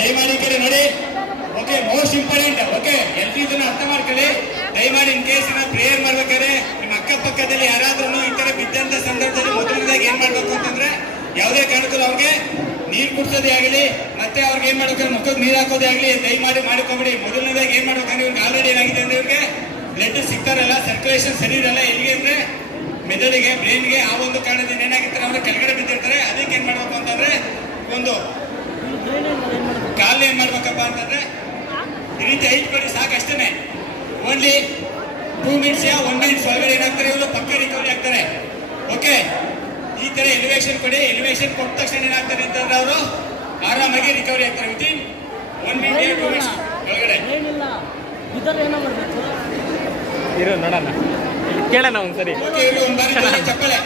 ದಯಮಾಡಿ ಈ ಕಡೆ ನೋಡಿ. Okay, most important. ಓಕೆ, ಎಲ್ರು ಇದನ್ನ ಅರ್ಥ ಮಾಡ್ಕೊಳ್ಳಿ. ದಯಮಾಡಿ ಇನ್ ಕೇಸ್ ಪ್ರೇಯರ್ ಮಾಡ್ಬೇಕಾದ್ರೆ ನಿಮ್ಮ ಅಕ್ಕಪಕ್ಕದಲ್ಲಿ ಯಾರಾದ್ರೂ ಈ ತರ ಬಿದ್ದಂತ ಸಂದರ್ಭದಲ್ಲಿ ಮೊದಲನೇದಾಗಿ ಏನ್ ಮಾಡ್ಬೇಕು ಅಂತಂದ್ರೆ, ಯಾವುದೇ ಕಾರಣಕ್ಕೂ ಅವ್ರಿಗೆ ನೀರ್ ಕುಡ್ಸೋದೇ ಆಗಲಿ, ಮತ್ತೆ ಅವ್ರಿಗೆ ಏನ್ ಮಾಡ್ಬೇಕು, ಮುಖಕ್ಕೆ ನೀರ್ ಹಾಕೋದೇ ಆಗಲಿ ದಯಮಾಡಿ ಮಾಡಿಕೊಬಿಡಿ. ಮೊದಲನೇದಾಗಿ ಏನ್ ಮಾಡ್ಬೇಕಂದ್ರೆ ಇವ್ರಿಗೆ ಆಲ್ರೆಡಿ ಏನಾಗಿದೆ ಅಂದ್ರೆ ಇವ್ರಿಗೆ ಬ್ಲಡ್ ಸಿಗ್ತಾರಲ್ಲ, ಸರ್ಕ್ಯುಲೇಷನ್ ಸರಿ ಇರಲ್ಲ. ಎಲ್ಲಿಗೆ ಅಂದ್ರೆ ಮೆದುಳಿಗೆ, ಬ್ರೈನ್ಗೆ. ಆ ಒಂದು ಕಾರಣದಿಂದ ಏನಾಗಿರ್ತಾರೆ ಅವ್ರಿಗೆ ಕೆಳಗಡೆ ಬಿದ್ದಿರ್ತಾರೆ. ಅದಕ್ಕೆ ಏನ್ ಮಾಡ್ಬೇಕು ಅಂತಂದ್ರೆ ಒಂದು ಕಾಲು ಏನ್ ಮಾಡ್ಬೇಕಪ್ಪ ಅಂತಂದ್ರೆ ಈ ರೀತಿ ಹೈಟ್ ಕೊಡಿ ಸಾಕಷ್ಟೇನೆ. ಓನ್ಲಿ 2 ಮಿನಿಟ್ಸ್ 1 ಮಿನಿಟ್ಸ್ ಒಳಗಡೆ ಏನಾಗ್ತಾರೆ ಇವರು ಪಕ್ಕ ರಿಕವರಿ ಆಗ್ತಾರೆ. ಓಕೆ, ಈ ತರ ಎಲಿವೇಶನ್ ಕೊಡಿ. ಎಲಿವೇಶನ್ ಕೊಟ್ಟ ತಕ್ಷಣ ಏನಾಗ್ತಾರೆ ಅಂತಂದ್ರೆ ಅವರು ಆರಾಮಾಗಿ ರಿಕವರಿ ಆಗ್ತಾರೆ ವಿತಿನ್ 1 ಮಿನಿಟ್ 2 ಮಿನಿಟ್ಸ್ ಒಳಗಡೆ. ಇರು ನೋಡೋಣ, ಕೇಳೋಣ ಒಂದ್ಸರಿ. ಓಕೆ, ಒಂದು ಬಾರಿ ಚಪ್ಪಳೆ